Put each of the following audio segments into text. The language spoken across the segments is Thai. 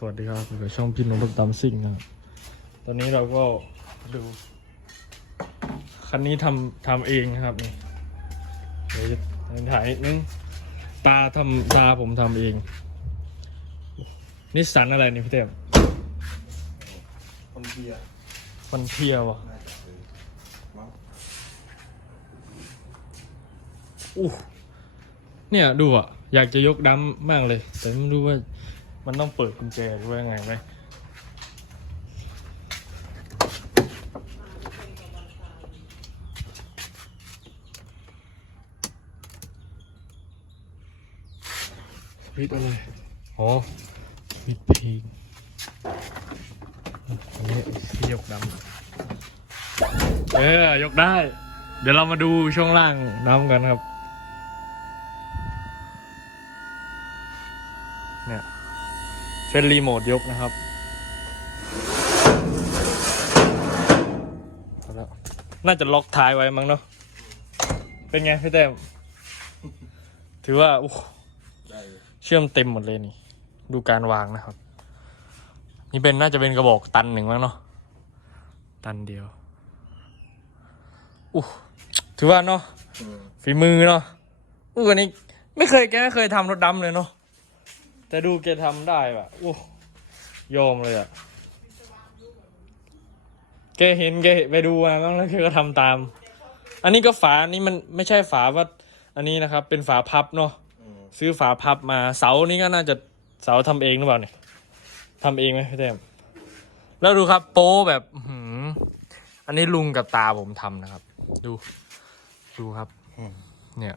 สวัสดีครับอยู่กับช่องพี่นนท์ตามซิ่งนะครับตอนนี้เราก็ดูคันนี้ทำทำเองนะครับนี่เดี๋ยวจะถ่ายนิดนึงตาทำตาผมทำเองนิสสันอะไรนี่พี่เต้มคนเบียร์ฟันเทียวะน่าจะคือมั้งอู้เนี่ยดูอะ อยากจะยกดัมมากเลย แต่ไม่รู้ว่า มันต้องเปิดกุญแจหรือว่ายังไงไหมวิดอะไรอ๋อวิดเพลงอันนี้ที่ยกดำเออ ยกได้ เดี๋ยวเรามาดูช่วงล่างน้ำกันครับ เป็นรีโมทยกนะครับน่าจะล็อกท้ายไว้มั้งเนาะเป็นไงพี่แต้มถือว่าเชื่อมเต็มหมดเลยนี่ ดูการวางนะครับ นี่เป็นน่าจะเป็นกระบอกตันหนึ่งมั้งเนาะตันเดียวอู้ถือว่าเนาะฝีมือเนาะอู้วันนี้ไม่เคยแกไม่เคยทำรถดำเลยเนาะ แต่ดูแกทำได้ว่ะอู้ยอมเลยอะแกเห็นแกไปดูมาบ้างแล้วแกก็ทำตาม อันนี้ก็ฝาอันนี้มันไม่ใช่ฝาว่า อันนี้นะครับ เป็นฝาพับเนาะอืมซื้อฝาพับมาเสานี่ก็น่าจะเสาทำเองหรือเปล่าเนี่ยทำเองไหมพี่เต้มแล้วดูครับ โป้แบบอื้อหืออันนี้ลุงกับตาผมทำนะครับ ดูดูครับอืมเนี่ย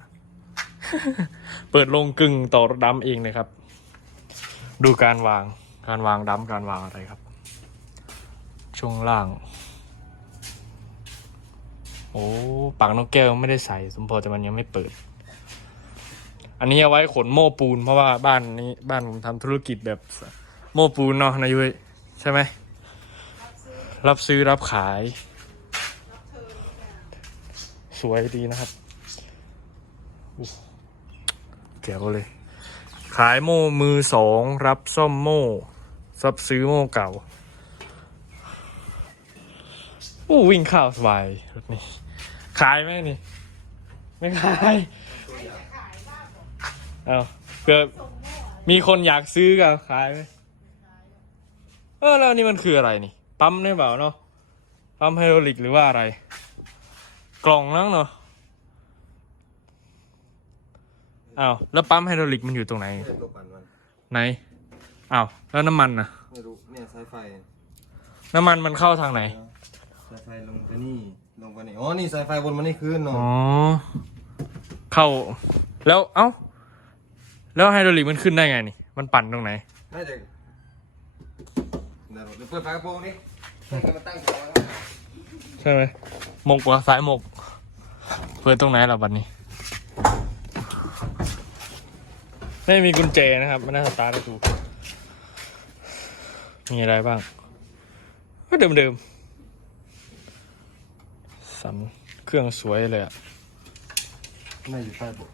เปิดลงกึ่งต่อรถดำเองเลยครับ ดูการวางการวางดำการวางอะไรครับ ช่วงล่าง โอ้ปากนกแก้วไม่ได้ใส่ สมพอแต่มันยังไม่เปิด อันนี้เอาไว้ขนโม้ปูน เพราะว่าบ้านนี้บ้านผมทำธุรกิจแบบโม้ปูนเนาะนายุ้ยใช่ไหมรับซื้อรับขาย สวยดีนะครับอู้แจ๋วเลย ขายโม่มือสองรับซ่อมโม่รับซื้อโม่เก่าอู้วิ่งข้าวสบายรถนี้ขายไหมนี่ ไม่ขายเอาเผื่อมีคนอยากซื้อก็ขายไหมเออแล้วนี่มันคืออะไรนี่ ปั๊มได้เปล่าเนาะปั๊มไฮดรอลิกหรือว่าอะไร กล่องนั่งเนาะ อ้าวแล้วปั๊มไฮดรอลิกมันอยู่ตรงไหนเรียกตัวปั่นมันไหนอ้าวแล้วน้ำมันนะไม่รู้เนี่ยสายไฟน้ำมันมันเข้าทางไหน สายไฟลงไปนี่ลงไปนี่อ๋อนี่สายไฟวนมานี่คืนเนาะอ๋อ เข้า แล้วเอ้า แล้วไฮดรอลิกมันขึ้นได้ไงนี่ มันปั่นตรงไหน น่าจะเดี๋ยวเราเปิดฝากระโปรงนี่ตั้งมาตั้งแถวไว้ใช่ไหมหมกกว่าซ้ายหมก เปิดตรงไหนล่ะบัดนี้ ไม่มีกุญแจนะครับไม่น่าสตาร์ทได้ถูกมีอะไรบ้าง ก็เดิมเดิมๆ สันเครื่องสวยเลยอะน่าอยู่ใต้โบก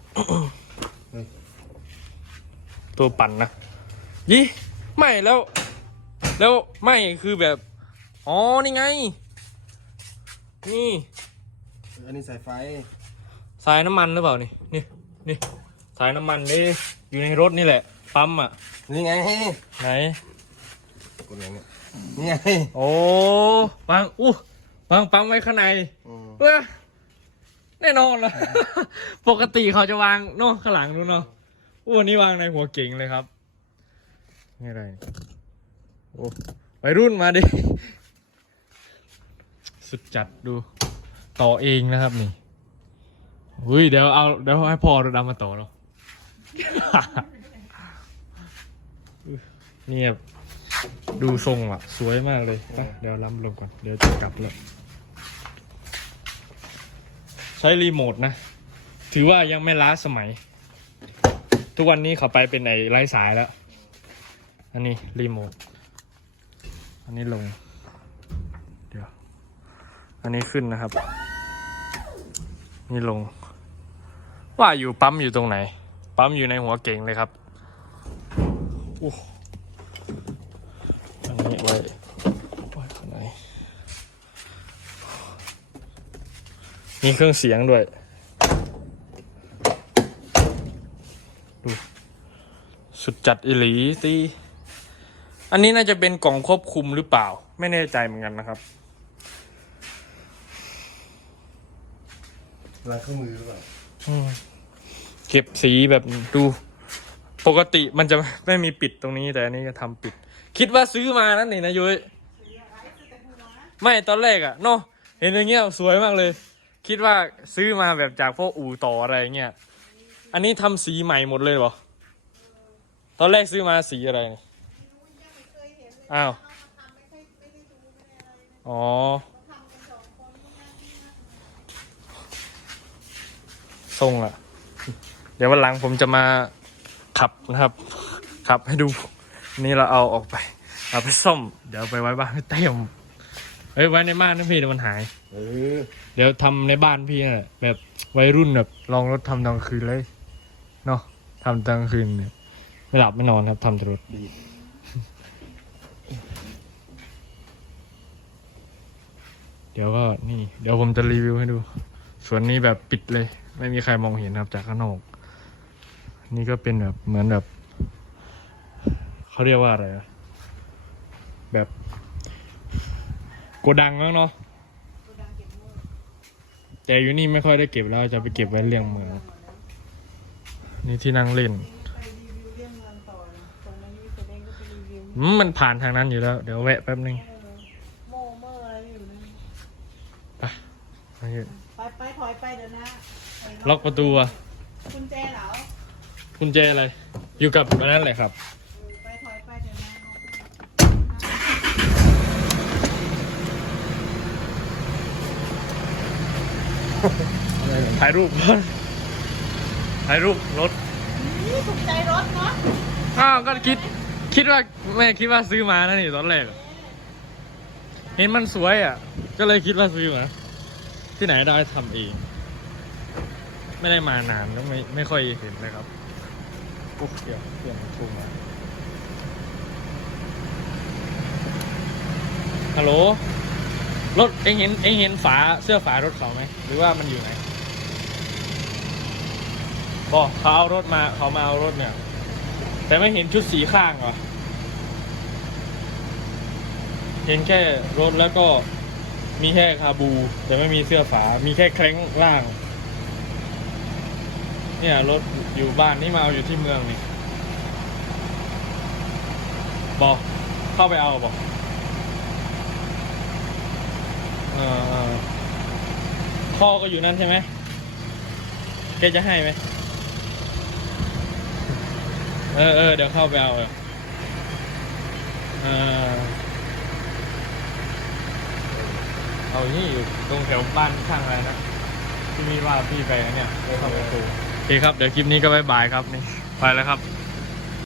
ตัวปั่นนะยี่ไม่แล้ว แล้วไม่คือแบบ อ๋อ นี่ไง นี่ อันนี้สายไฟ สายน้ำมันหรือเปล่านี่ นี่ นี่ สายน้ำมันนี่ อยู่ในรถนี่แหละ ปั๊มอะ นี่ไงไหน กดอย่างเนี้ยนี่ไงโอ้วางอู้วางปั๊มไว้ข้างในอืมเว้ยแน่นอนละปกติเขาจะวางเนอะข้างหลังนู้นเนาะอู้วันนี้วางในหัวเก่งเลยครับ นี่อะไรโอ้วัยรุ่นมาดิ สุดจัดดู ต่อเองนะครับนี่อุ้ยเดี๋ยวเอาเดี๋ยวให้พ่อรถดำมาต่อเรา เนี่ย ดูทรงอะ สวยมากเลยไปเดี๋ยวล้ำลงก่อน เดี๋ยวจะกลับแล้วใช้รีโมทนะ ถือว่ายังไม่ล้าสมัย ทุกวันนี้เขาไปเป็นไอ้ไร้สายแล้ว อันนี้รีโมท อันนี้ลง เดี๋ยว อันนี้ขึ้นนะครับ นี่ลง ว่าอยู่ปั๊มอยู่ตรงไหน ปั๊มอยู่ในหัวเก่งเลยครับอู้ไว้ไว้ข้างในมีเครื่องเสียงด้วย ดู สุดจัดอิหลีตีอันนี้น่าจะเป็นกล่องควบคุมหรือเปล่า ไม่แน่ใจเหมือนกันนะครับล้างเครื่องมือหรือเปล่าอืม เก็บสีแบบดู ปกติมันจะไม่มีปิดตรงนี้แต่อันนี้ก็ทำปิด คิดว่าซื้อมานั่นนี่นะยุ้ยไม่ตอนแรกอะเนาะเห็นอย่างเงี้ยสวยมากเลย คิดว่าซื้อมาแบบจากพวกอู่ต่ออะไรเงี้ยอันนี้ทำสีใหม่หมดเลยเหรอตอนแรกซื้อมาสีอะไรนี่อ้าวอ๋อทรงอะ เดี๋ยววันหลังผมจะมาขับนะครับ ขับให้ดู นี่เราเอาออกไป เอาไปซ่อม เดี๋ยวไปไว้บ้านให้เต็มเฮ้ยไว้ในบ้านนะพี่เดี๋ยวมันหาย เออเดี๋ยวทำในบ้านพี่น่ะแบบวัยรุ่นแบบลองรถทำตอนกลางคืนเลยเนาะทำตอนกลางคืนเนี่ยไม่หลับไม่นอนครับทำแต่รถ ดีเดี๋ยวก็นี่ เดี๋ยวผมจะรีวิวให้ดู ส่วนนี้แบบปิดเลย ไม่มีใครมองเห็นครับจากข้างนอก นี่ก็เป็นแบบเหมือนแบบเขาเรียกว่าอะไรอะแบบโกดังแล้วเนาะแต่อยู่นี่ไม่ค่อยได้เก็บแล้วจะไปเก็บไว้เลี้ยงเมือง นี่ที่นั่งเล่นไปรีวิวเรื่องเงินต่อนะตรงนั้นนี่แสดงก็ไปรีวิวอืมมันผ่านทางนั้นอยู่แล้ว เดี๋ยวแวะแป๊บนึงเออโม่เมื่ออะไรอยู่นั่นไปไปไปถอยไปเดี๋ยวนะไอ้ล็อกประตูอะกุญแจเหรอ กุญแจอะไร อยู่กับอันนั้นแหละครับเออไปถอยไปเดี๋ยวนะถ่ายรูปก่อนถ่ายรูปรถนี่ถูกใจรถเนาะอ้าวก็คิด คิดว่าแม่คิดว่าซื้อมานะนี่ตอนแรกอะเห็นมันสวยอะ ก็เลยคิดว่าซื้อมาที่ไหนได้ทำเอง ไม่ได้มานานแล้วไม่ไม่ค่อยเห็นเลยครับ โอ้เดียวเปลี่ยนชูมาฮัลโหลรถเอ็งเห็นเอ็งเห็นฝาเสื้อฝารถเขาไหมหรือว่ามันอยู่ไหนบอกเขาเอารถมาเขามาเอารถเนี่ย แต่ไม่เห็นชุดสีข้างเหรอเห็นแค่รถแล้วก็มีแค่คาบู แต่ไม่มีเสื้อฝา มีแค่แคร้งล่าง เนี่ยรถอยู่บ้านนี่มาเอาอยู่ที่เมืองนี่บอกเข้าไปเอาบอกเออเอพ่อก็อยู่นั่นใช่ไหมแกจะให้ไหมเออเออเดี๋ยวเข้าไปเอาเออเออเอานี่อยู่ตรงแถวบ้านข้างอะไรนะที่มีว่าพี่ไปเนี่ยไปเข้าประตู เคครับ เดี๋ยวคลิปนี้ก็บายบายครับนี่ไปแล้วครับ